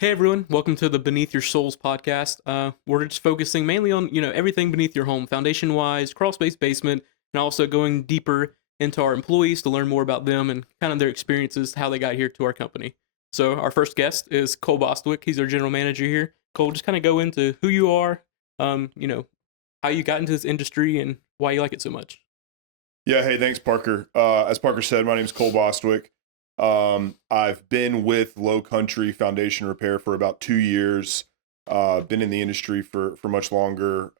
Hey everyone, welcome to the Beneath Your Souls podcast. We're just focusing mainly on, everything beneath your home, foundation wise, crawl space, basement, and also going deeper into our employees to learn more about them and kind of their experiences, how they got here to our company. So our first guest is Cole Bostwick. He's our general manager here. Cole, just kind of go into who you are, um, you know, how you got into this industry and why you like it so much. Yeah, hey, thanks, Parker. As Parker said, my name is Cole Bostwick. I've been with Lowcountry Foundation Repair for about 2 years. Been in the industry for much longer.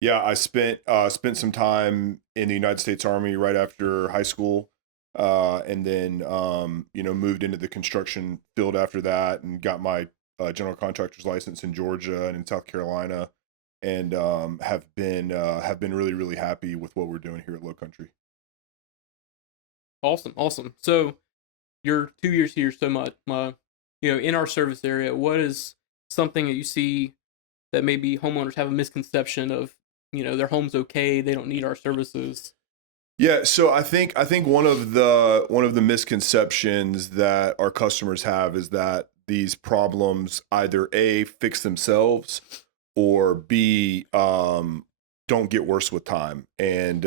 Yeah, I spent some time in the United States Army right after high school, and then moved into the construction field after that, and got my general contractor's license in Georgia and in South Carolina, and have been really happy with what we're doing here at Low Country. Awesome, awesome. So your 2 years here so much, in our service area, what is something that you see that maybe homeowners have a misconception of, their home's okay, they don't need our services. Yeah, so I think one of the misconceptions that our customers have is that these problems either A, fix themselves, or B, don't get worse with time. And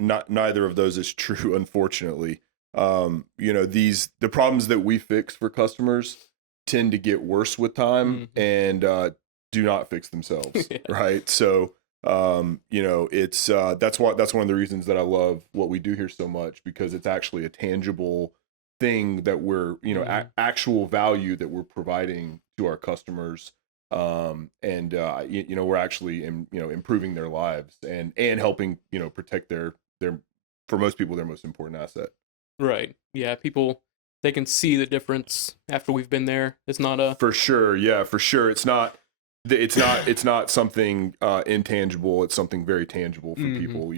not neither of those is true, unfortunately. The problems that we fix for customers tend to get worse with time Mhm. and do not fix themselves, Yeah. right? So it's that's one of the reasons that I love what we do here so much, because it's actually a tangible thing that we're Mhm. actual value that we're providing to our customers, and we're actually improving their lives and helping protect their for most people their most important asset. Right. Yeah, people, they can see the difference after we've been there. It's not a For sure, yeah, for sure. It's not something intangible. It's something very tangible for Mhm. people.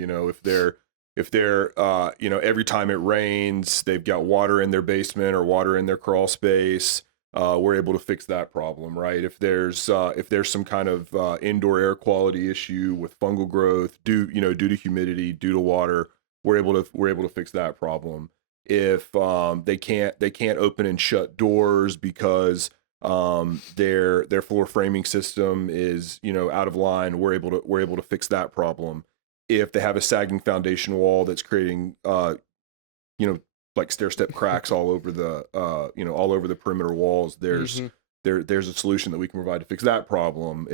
If they're every time it rains, they've got water in their basement or water in their crawl space. We're able to fix that problem, right? If there's some kind of indoor air quality issue with fungal growth due to humidity, due to water, we're able to fix that problem. If they can't open and shut doors because their floor framing system is out of line, we're able to fix that problem. If they have a sagging foundation wall that's creating you know like stair step cracks all over the perimeter walls, Mhm. there's a solution that we can provide to fix that problem.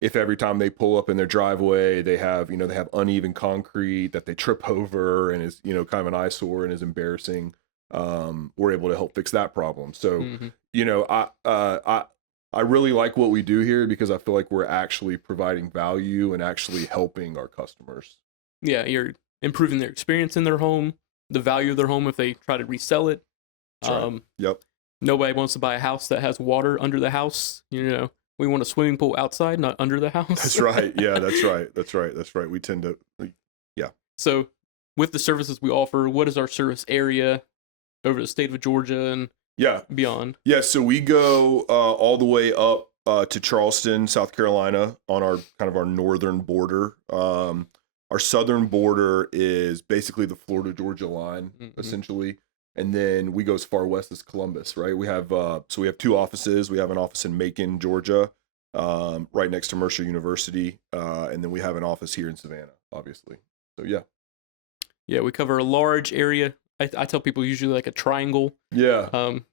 If every time they pull up in their driveway they have uneven concrete that they trip over and is kind of an eyesore and is embarrassing, we're able to help fix that problem. So Mhm. you know I really like what we do here because I feel like we're actually providing value and actually helping our customers. Yeah, you're improving their experience in their home, the value of their home if they try to resell it. That's right. Um Yep. Nobody wants to buy a house that has water under the house. We want a swimming pool outside, not under the house. That's right. Yeah, that's right. That's right. That's right. We tend to, yeah. So, with the services we offer, what is our service area over the state of Georgia and Yeah. beyond? Yeah. So we go all the way up to Charleston, South Carolina, on our kind of our northern border. Our southern border is basically the Florida Georgia line, Hmm. essentially. And then we go as far west as Columbus, right? We have two offices. We have an office in Macon, Georgia, right next to Mercer University, and then we have an office here in Savannah, obviously. So yeah, Yeah, we cover a large area. I tell people usually like a triangle, yeah. um,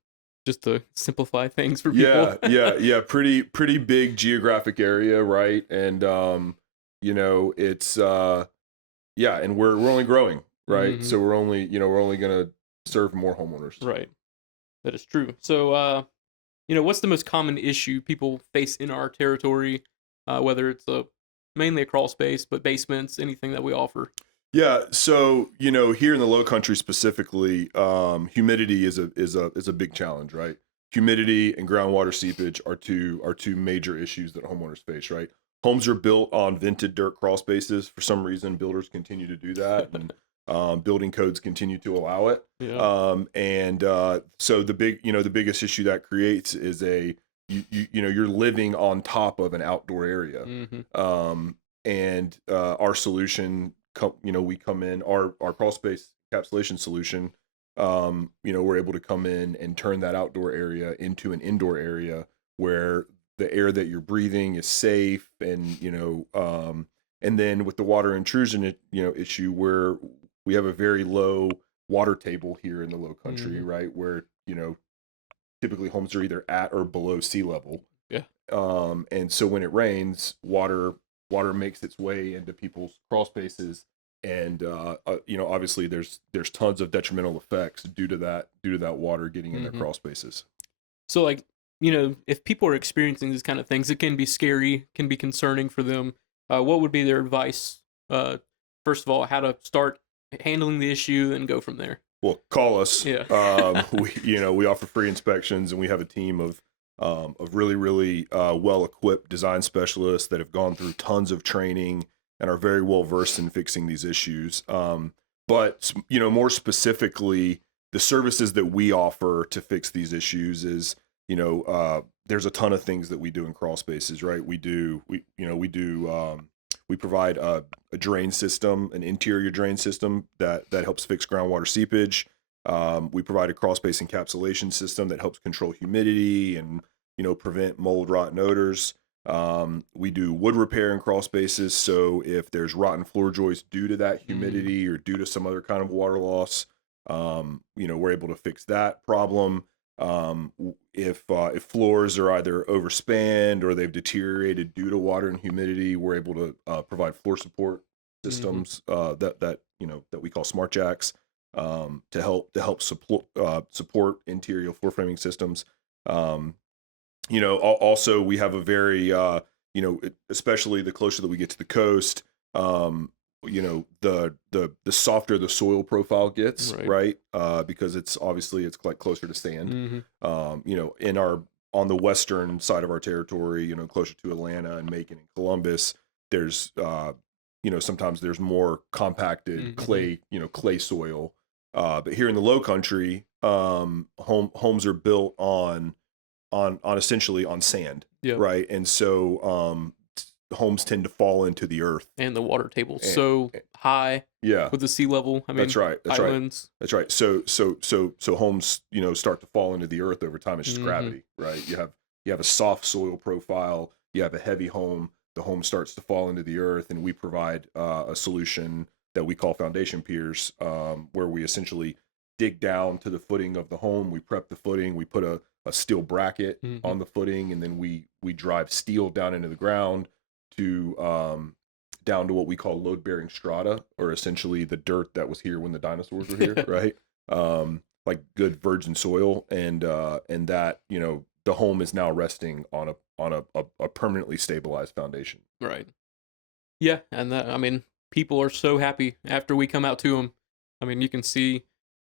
just to simplify things for people. Yeah. Pretty big geographic area, right? And it's yeah, and we're only growing, right? Hmm. So we're only gonna serve more homeowners. Right, that is true. So, what's the most common issue people face in our territory? Whether it's mainly a crawl space, but basements, anything that we offer. Yeah, so here in the Low Country specifically, humidity is a big challenge, right? Humidity and groundwater seepage are two major issues that homeowners face, right? Homes are built on vented dirt crawl spaces. For some reason, builders continue to do that, and building codes continue to allow it. Yeah. And so the biggest issue that creates is you're living on top of an outdoor area, Hmm. and our solution we come in our crawl space encapsulation solution. we're able to come in and turn that outdoor area into an indoor area where the air that you're breathing is safe. And then with the water intrusion issue, where we have a very low water table here in the low country, Hmm. right, where typically homes are either at or below sea level. Yeah. And so when it rains, water makes its way into people's crawl spaces, and obviously there's tons of detrimental effects due to that water getting in their Hmm. crawl spaces. So, like, if people are experiencing these kind of things, it can be scary, can be concerning for them. What would be their advice? First of all, how to start handling the issue and go from there. Well, call us. Yeah. We offer free inspections, and we have a team of really really well equipped design specialists that have gone through tons of training and are very well versed in fixing these issues. But more specifically, the services that we offer to fix these issues is there's a ton of things that we do in crawl spaces, right? We provide a drain system, an interior drain system that helps fix groundwater seepage. We provide a crawl space encapsulation system that helps control humidity and prevent mold, rot, and odors. We do wood repair in crawl spaces, so if there's rotten floor joists due to that Mm. humidity or due to some other kind of water loss, we're able to fix that problem. If floors are either overspanned or they've deteriorated due to water and humidity, we're able to provide floor support Mhm. systems that we call smart jacks, to help support interior floor framing systems. Um, also we have a very especially the closer that we get to the coast, the softer the soil profile gets, Right. right, because it's like closer to sand. Mhm. In our on the western side of our territory, closer to Atlanta and Macon and Columbus, there's sometimes there's more compacted Mhm. clay soil. But here in the low country, homes are built on essentially on sand, Yep. right? And so homes tend to fall into the earth. And the water table's And, so high yeah, with the sea level. I that's mean, right. That's right. islands. That's right. So homes, start to fall into the earth over time. It's just Mhm. gravity, right? You have a soft soil profile. You have a heavy home. The home starts to fall into the earth, and we provide a solution that we call foundation piers, where we essentially dig down to the footing of the home. We prep the footing. We put a steel bracket Mhm. on the footing, and then we drive steel down into the ground to down to what we call load bearing strata, or essentially the dirt that was here when the dinosaurs were here, right? Like good virgin soil, and that the home is now resting on a permanently stabilized foundation. Right. Yeah, and that, I mean, people are so happy after we come out to them. I mean, you can see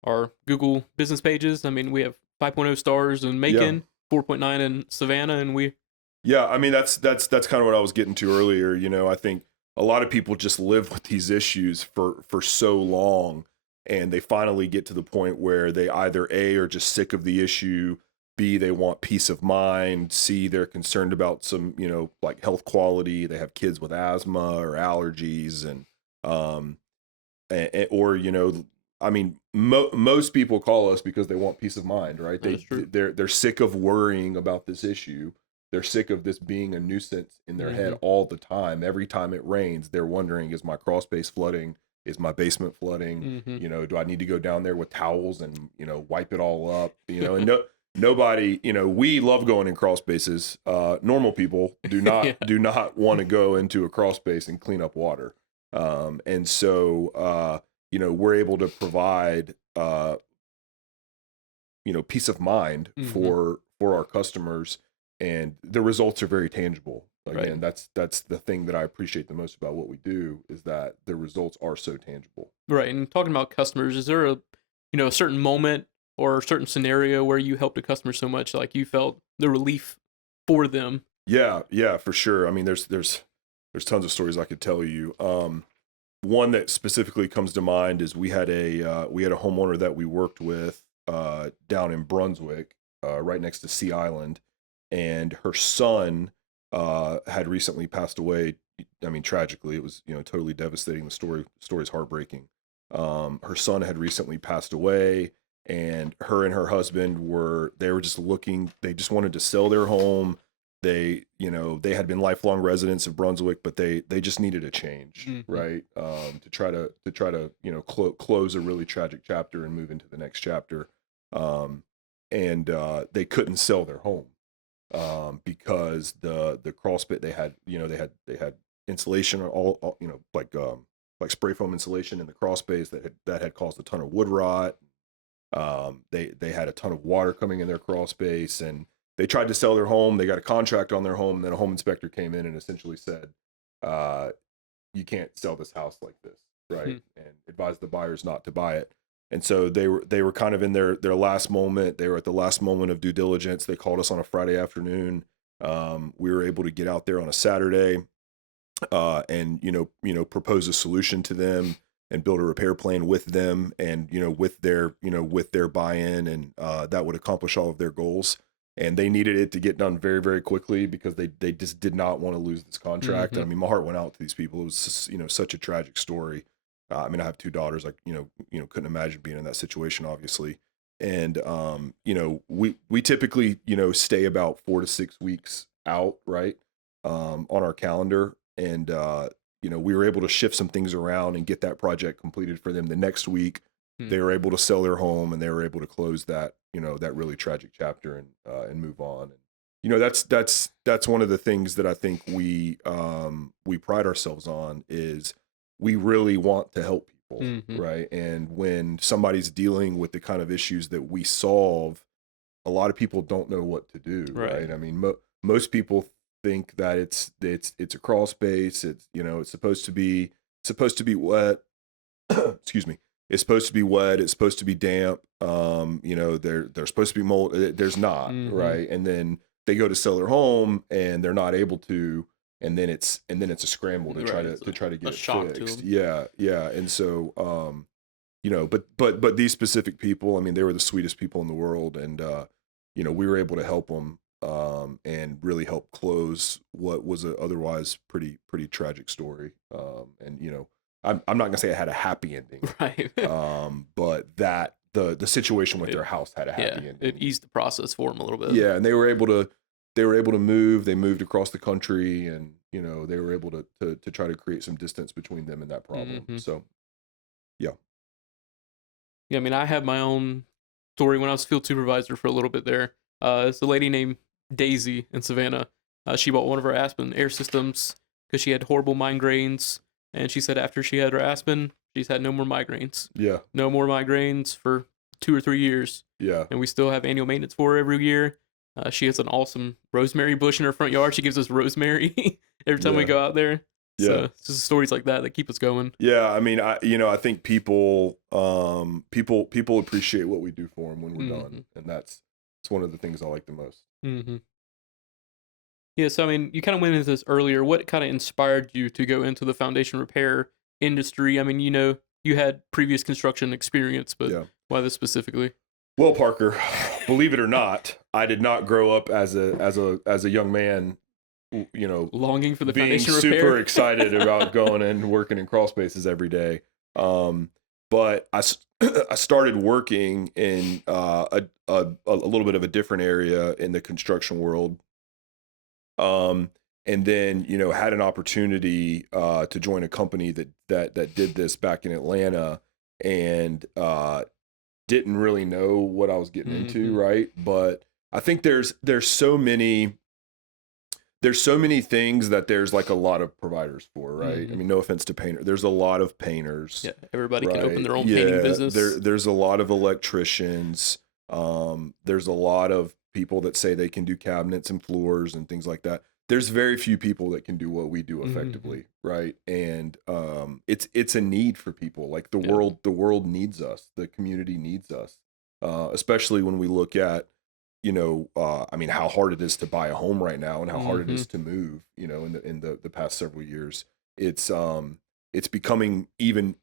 our Google business pages. I mean, we have 5.0 stars in Yeah, Macon, 4.9 in Savannah, and we yeah. I mean, that's kind of what I was getting to earlier. I think a lot of people just live with these issues for so long, and they finally get to the point where they either A, are just sick of the issue, B, they want peace of mind, C, they're concerned about some like health quality. They have kids with asthma or allergies, um or I mean, most people call us because they want peace of mind, right? that is true. They're sick of worrying about this issue. They're sick of this being a nuisance in their head Mhm. all the time. Every time it rains, they're wondering, is my crawl space flooding? Is my basement flooding? Mhm. Do I need to go down there with towels and wipe it all up? And nobody, we love going in crawl spaces. Normal people do not Yeah. do not want to go into a crawl space and clean up water. And so we're able to provide peace of mind Mhm. for our customers, and the results are very tangible. Right. Again, that's the thing that I appreciate the most about what we do, is that the results are so tangible. Right. And talking about customers, is there a certain moment or a certain scenario where you helped a customer so much, like you felt the relief for them? Yeah, yeah, for sure. I mean, there's tons of stories I could tell you. One that specifically comes to mind is we had a homeowner that we worked with down in Brunswick, right next to Sea Island, and her son had recently passed away. I mean, tragically, it was totally devastating. The story's heartbreaking. Her son had recently passed away, and her husband they were just looking. They just wanted to sell their home. They had been lifelong residents of Brunswick, but they just needed a change, right? To try to close a really tragic chapter and move into the next chapter. And they couldn't sell their home because the crawl space they had insulation all like spray foam insulation in the crawl space that had caused a ton of wood rot. They had a ton of water coming in their crawl space, and they tried to sell their home. They got a contract on their home, and then a home inspector came in and essentially said, you can't sell this house like this, right? And advised the buyers not to buy it. And so they were kind of in their last moment. They were at the last moment of due diligence. They called us on a Friday afternoon. We were able to get out there on a Saturday, and propose a solution to them and build a repair plan with them, and with their buy-in, and that would accomplish all of their goals. And they needed it to get done very, very quickly because they just did not want to lose this contract. And I mean, my heart went out to these people. It was just, such a tragic story. I mean, I have two daughters. I couldn't imagine being in that situation, obviously. And we typically stay about 4 to 6 weeks out, right, on our calendar. And we were able to shift some things around and get that project completed for them the next week. They were able to sell their home, and they were able to close that that really tragic chapter and move on. And that's one of the things that I think we pride ourselves on is we really want to help people, right? And when somebody's dealing with the kind of issues that we solve, a lot of people don't know what to do, right? I mean, most people think that it's a crawl space. It's it's supposed to be wet. Excuse me. It's supposed to be wet. It's supposed to be damp. There's supposed to be mold. There's not, right? And then they go to sell their home, and they're not able to. And then it's a scramble to try to get it fixed. Yeah. And so, but these specific people, I mean, they were the sweetest people in the world, and we were able to help them, and really help close what was a otherwise pretty tragic story. And I'm not gonna say it had a happy ending, right? But that the situation with their house had a happy ending. It eased the process for them a little bit. Yeah, and they were able to move. They moved across the country, and they were able to try to create some distance between them and that problem. So, yeah. I mean, I have my own story when I was field supervisor for a little bit there. It's a lady named Daisy in Savannah. She bought one of our Aspen air systems because she had horrible migraines, and she said after she had her Aspen, she's had no more migraines. Yeah. No more migraines for 2 or 3 years. Yeah. And we still have annual maintenance for her every year. She has an awesome rosemary bush in her front yard. She gives us rosemary every time we go out there. Yeah. So it's just stories like that keep us going. Yeah, I mean, I think people appreciate what we do for them when we're done, and it's one of the things I like the most. Yeah, so I mean, you kind of went into this earlier. What kind of inspired you to go into the foundation repair industry? I mean, you had previous construction experience, but why this specifically? Well, Parker, believe it or not, I did not grow up as a young man, longing for the being foundation repair. super excited about going and working in crawl spaces every day. But I started working in a little bit of a different area in the construction world. And then, had an opportunity to join a company that did this back in Atlanta, and didn't really know what I was getting into, right? But I think there's so many things that there's like a lot of providers for, right? I mean, no offense to painter. There's a lot of painters. Yeah, everybody right? can open their own painting business. There's a lot of electricians. There's a lot of people that say they can do cabinets and floors and things like that. There's very few people that can do what we do effectively, right? And it's a need for people. Like the world needs us. The community needs us, especially when we look at I mean, how hard it is to buy a home right now, and how hard it is to move. In the past several years, it's becoming even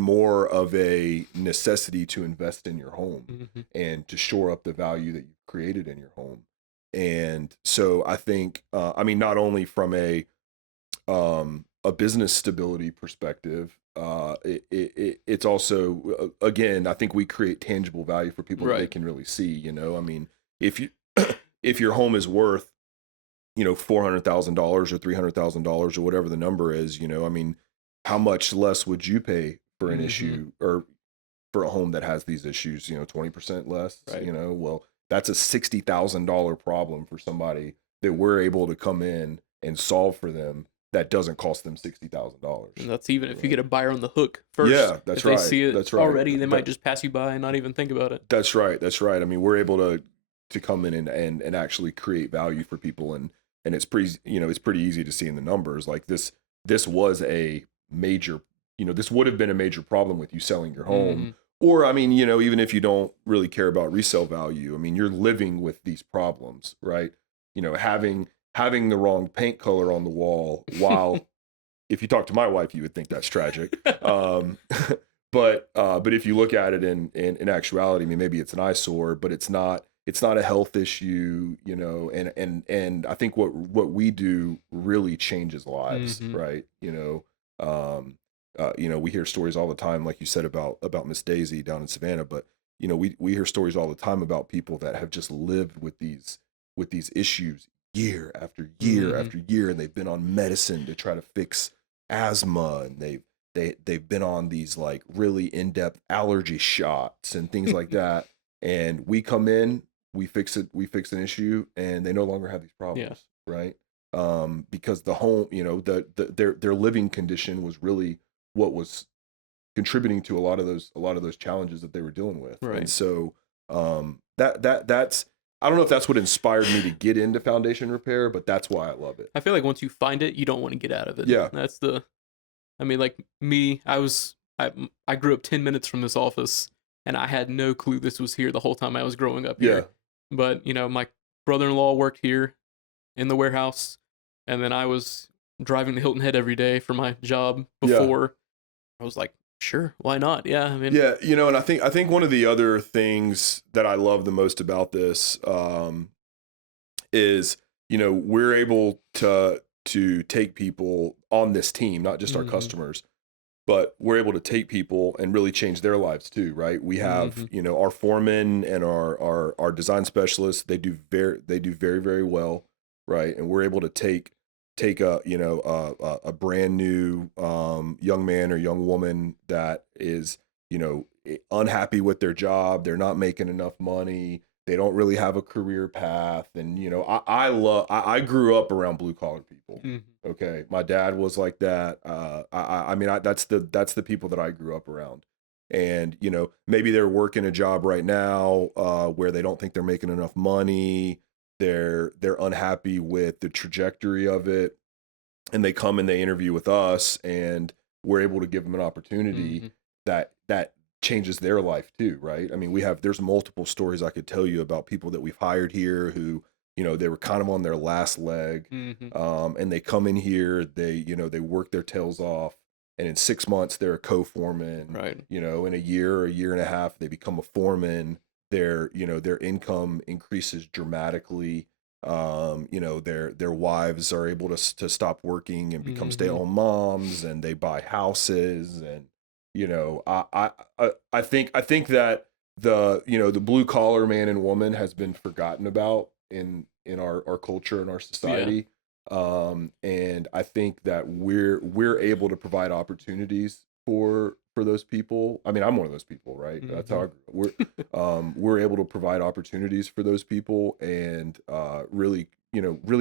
more of a necessity to invest in your home and to shore up the value that you've created in your home. And so I think, I mean, not only from a a business stability perspective, it's also again, I think we create tangible value for people that they Right. can really see. I mean, if you if your home is worth $400,000 or $300,000 or whatever the number is, I mean, how much less would you pay for an Mm-hmm. issue or for a home that has these issues? 20% less. Right. Well, that's a $60,000 problem for somebody that we're able to come in and solve for them. That doesn't cost them $60,000. And that's even if you Right? get a buyer on the hook first. Yeah, that's If they right. see it That's right. already, they might just pass you by and not even think about it. That's right. That's right. I mean, we're able to come in and actually create value for people, and it's pretty it's pretty easy to see in the numbers. Like this was a major this would have been a major problem with you selling your home. Mm-hmm. Or I mean, even if you don't really care about resale value, I mean, you're living with these problems, right? Having the wrong paint color on the wall, while if you talk to my wife, you would think that's tragic. But if you look at it in actuality, I mean, maybe it's an eyesore, but it's not a health issue, and I think what we do really changes lives, Mm-hmm. right? We hear stories all the time, like you said about Miss Daisy down in Savannah, but we hear stories all the time about people that have just lived with these issues year after year Mm-hmm. after year, and they've been on medicine to try to fix asthma, and they've been on these like really in-depth allergy shots and things like that. And we come in, we fix an issue, and they no longer have these Yeah. problems, right? Because the home, their living condition was really what was contributing to a lot of those challenges that they were dealing with. And Right. so that's I don't know if that's what inspired me to get into foundation repair, but that's why I love it. I feel like once you find it, you don't want to get out of it. Yeah. That's I mean, like me, I grew up 10 minutes from this office, and I had no clue this was here the whole time I was growing up Yeah. here. But, my brother-in-law worked here in the warehouse, and then I was driving to Hilton Head every day for my job Yeah. before. I was like, sure, why not? Yeah, I mean, Yeah, and I think one of the other things that I love the most about this is we're able to take people on this team, not just our mhm, customers, but we're able to take people and really change their lives too, right? We have mhm, our foremen and our design specialists. They do very very well, right? And we're able to take a brand new young man or young woman that is unhappy with their job. They're not making enough money. They don't really have a career path. And I grew up around blue collar people. mhm, Okay, my dad was like that. I mean, that's the people that I grew up around. And maybe they're working a job right now where they don't think they're making enough money. They're unhappy with the trajectory of it, and they come and they interview with us, and we're able to give them an opportunity mhm. that changes their life too, right? I mean, there's multiple stories I could tell you about people that we've hired here who they were kind of on their last leg, Mhm. and they come in here, they work their tails off, and in 6 months they're a co-foreman. Right. In a year or a year and a half they become a foreman. Their income increases dramatically. Their wives are able to stop working and become Mhm. stay-at-home moms, and they buy houses. And I think that the blue collar man and woman has been forgotten about in our culture and our Yeah. society. And I think that we're able to provide opportunities for those people. I mean, I'm one of those people, right? That's how Mhm. I grew up. We're able to provide opportunities for those people, and really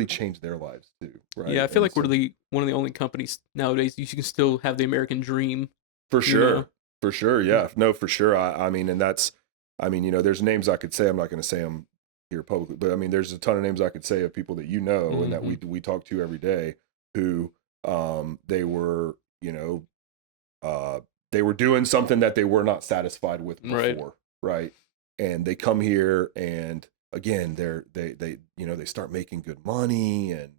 change their lives too, Yeah, right? I feel And like we're so one of the only companies nowadays you can still have the American dream, for you know? sure, for sure, Mm, yeah, no, for sure. I mean, and that's, I mean, there's names I could say. I'm not going to say them here publicly, but I mean, there's a ton of names I could say of people that and that we mhm. talk to every day who they were uh, they were doing something that they were not satisfied with Right. before, right? And they come here, and again, they start making good money, and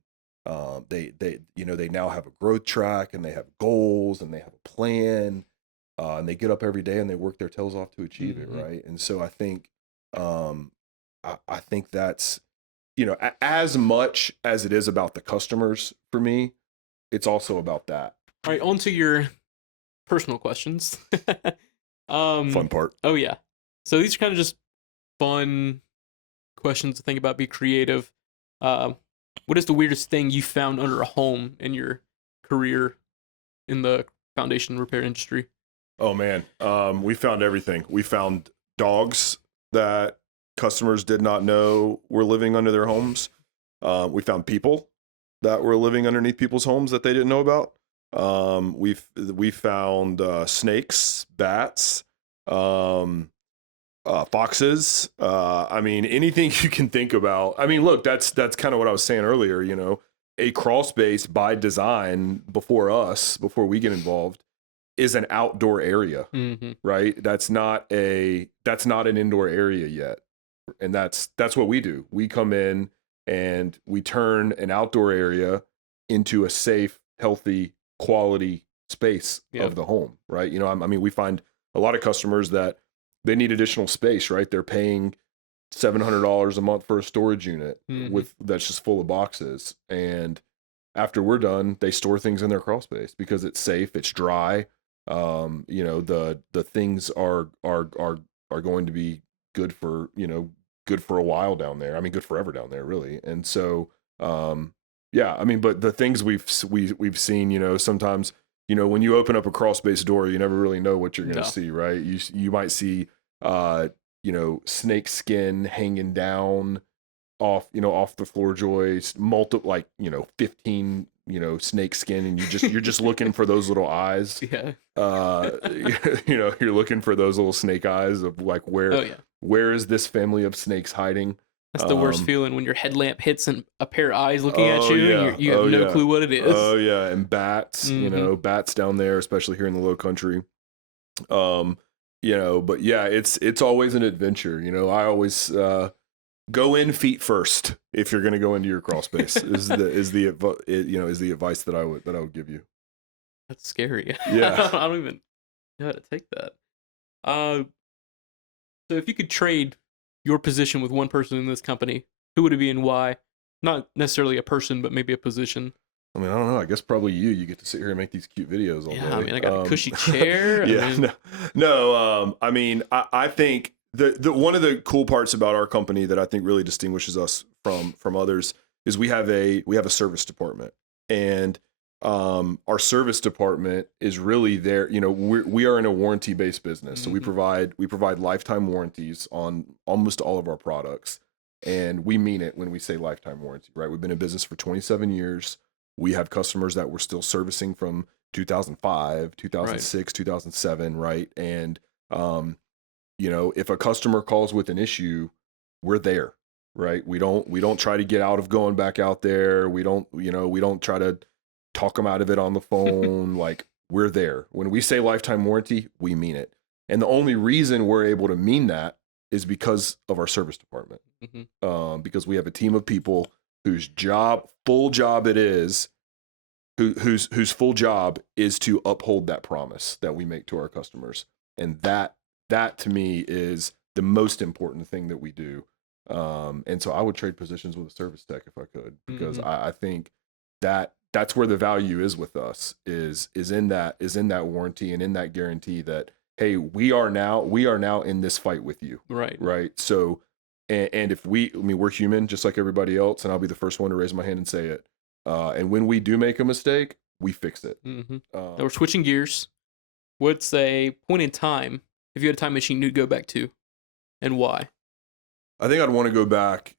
they now have a growth track, and they have goals, and they have a plan, and they get up every day and they work their tails off to achieve it, Mhm. right? And so I think um, I think that's as much as it is about the customers for me. it's also about that. All right, on to your personal questions. Fun part. Oh yeah. So these are kind of just fun questions to think about. Be creative. Uh, what is the weirdest thing you found under a home in your career in the foundation repair industry? Oh man, we found everything. We found dogs that customers did not know were living under their homes. We found people that were living underneath people's homes that they didn't know about. We found snakes, bats, foxes. I mean, anything you can think about. I mean, look, that's kind of what I was saying earlier. You know, a crawl space by design before we get involved, is an outdoor area, right? That's not an indoor area yet, and that's what we do. We come in and we turn an outdoor area into a safe, healthy, quality space of the home, right? You know, I mean, we find a lot of customers that they need additional space, right? They're paying $700 a month for a storage unit that's just full of boxes, and after we're done, they store things in their crawl space because it's safe, it's dry. You know, the things are going to be good for, you know, good for a while down there. I mean, good forever down there, really. And so, yeah, I mean, but the things we've seen, you know, sometimes, you know, when you open up a crawl space door, you never really know what you're going to see, right? You might see, you know, snake skin hanging down off the floor joist, like, you know, 15, you know, snake skin, and you're just looking for those little eyes. Yeah. You know, you're looking for those little snake eyes of like, where is this family of snakes hiding? That's the worst feeling, when your headlamp hits a pair of eyes looking at you, and you have no clue what it is. Oh yeah, and bats, you know, bats down there, especially here in the Lowcountry. You know, but yeah, it's always an adventure. You know, I always go in feet first if you're going to go into your crawl space. is the advice that I would give you. That's scary. Yeah. I don't even know how to take that. So if you could trade your position with one person in this company, who would it be and why? Not necessarily a person, but maybe a position. I mean, I don't know. I guess probably you. You get to sit here and make these cute videos all day. I mean, I got a cushy chair. No. I mean, I think the one of the cool parts about our company that I think really distinguishes us from others is we have a service department, and our service department is really there. You know, we are in a warranty based business, so we provide lifetime warranties on almost all of our products, and we mean it when we say lifetime warranty, right? We've been in business for 27 years. We have customers that we're still servicing from 2005, 2006, 2007, right? And you know, if a customer calls with an issue, we're there, right? We don't try to get out of going back out there. We don't try to talk them out of it on the phone. Like, we're there. When we say lifetime warranty, we mean it. And the only reason we're able to mean that is because of our service department. Because we have a team of people whose full job is to uphold that promise that we make to our customers. And that to me is the most important thing that we do. And so I would trade positions with a service tech if I could, because I think that's where the value is with us, is in that warranty and in that guarantee that, hey, we are now in this fight with you. Right. So, and if we're human just like everybody else, and I'll be the first one to raise my hand and say it. And when we do make a mistake, we fix it. Now we're switching gears. What's a point in time, if you had a time machine, you'd go back to, and why? I think I'd want to go back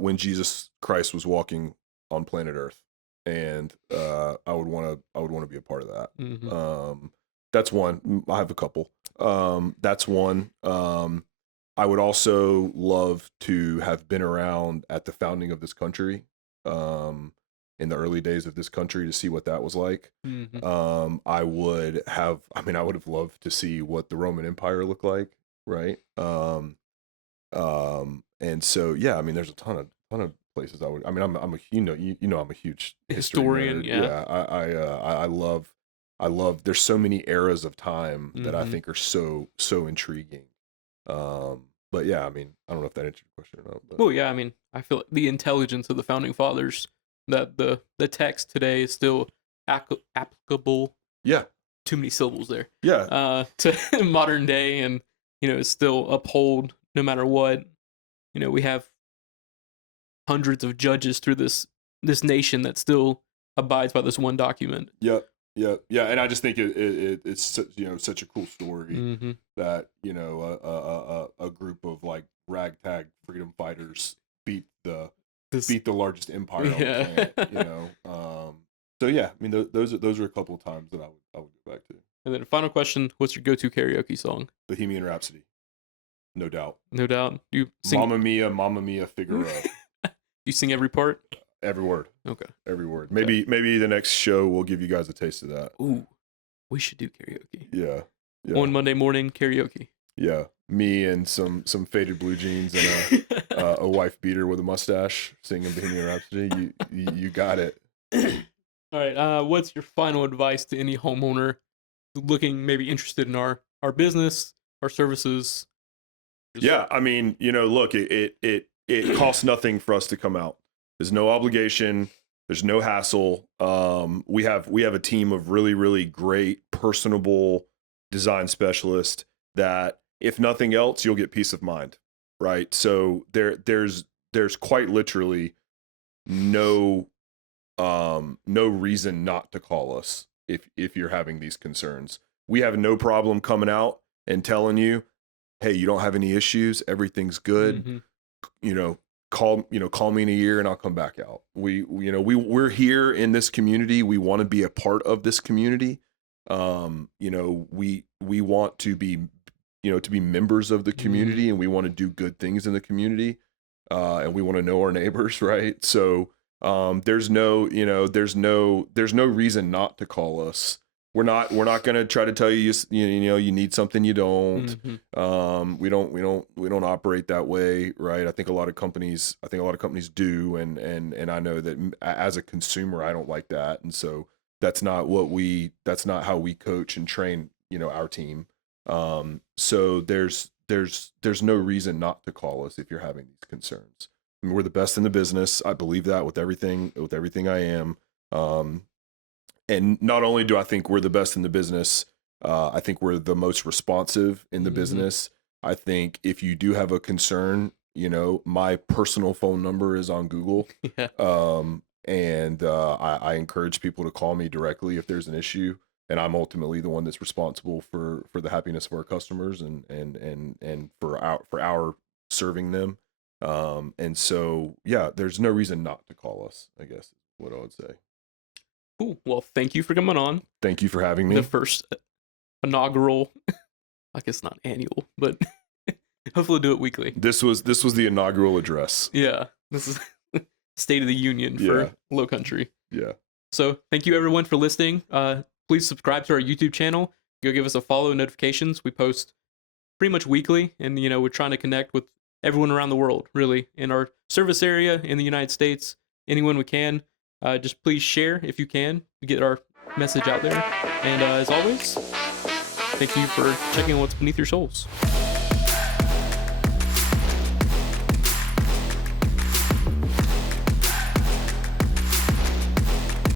when Jesus Christ was walking on planet Earth, and I would want to be a part of that. That's one. I have a couple. That's one. I would also love to have been around at the founding of this country, in the early days of this country, to see what that was like. I would have loved to see what the Roman Empire looked like, right? And so, yeah, I mean, there's a ton of places I mean, I'm a huge historian. Yeah. I love, there's so many eras of time that I think are so intriguing. But yeah, I mean, I don't know if that answered your question or not. But. Well, yeah, I mean, I feel like the intelligence of the founding fathers, that the text today is still applicable. Yeah. Too many syllables there. Yeah. To modern day, and still uphold no matter what. We have hundreds of judges through this nation that still abides by this one document. Yep. Yeah, and I just think it's such a cool story that a group of like ragtag freedom fighters beat the largest empire on the planet. So yeah, I mean those are a couple of times that I would go back to. And then final question: what's your go-to karaoke song? Bohemian Rhapsody, no doubt. No doubt. Do you sing? Mamma Mia, Figaro. You sing every part? Every word. Okay. Every word. Maybe the next show will give you guys a taste of that. Ooh, we should do karaoke. Yeah. One Monday morning karaoke. Yeah, me and some faded blue jeans and a wife beater with a mustache singing Bohemian Rhapsody. You got it. All right. What's your final advice to any homeowner looking, maybe interested in our business, our services? Yeah, I mean, look, it costs nothing for us to come out. There's no obligation. There's no hassle. We have a team of really, really great, personable design specialists that, if nothing else, you'll get peace of mind, right? So there's quite literally no reason not to call us if you're having these concerns. We have no problem coming out and telling you, hey, you don't have any issues, everything's good. Call me in a year and I'll come back out. We're here in this community. We want to be a part of this community. We want to be members of the community, and we want to do good things in the community. And we want to know our neighbors, right? So there's no reason not to call us. We're not going to try to tell you you need something you don't. We don't operate that way, right? I think a lot of companies do, and I know that as a consumer I don't like that, and so that's not how we coach and train our team. So there's no reason not to call us if you're having these concerns. I mean, we're the best in the business. I believe that with everything I am. And not only do I think we're the best in the business, I think we're the most responsive in the business. I think if you do have a concern, my personal phone number is on Google. Yeah. And I encourage people to call me directly if there's an issue. And I'm ultimately the one that's responsible for the happiness of our customers and for our serving them. And so, yeah, there's no reason not to call us, I guess is what I would say. Cool. Well, thank you for coming on. Thank you for having me. The first inaugural, I guess not annual, but hopefully do it weekly. This was the inaugural address. Yeah. This is State of the Union for Lowcountry. Yeah. So thank you everyone for listening. Please subscribe to our YouTube channel. Go give us a follow, notifications. We post pretty much weekly, and we're trying to connect with everyone around the world, really, in our service area in the United States. Anyone we can. Just please share if you can to get our message out there. And as always, thank you for checking on what's beneath your souls.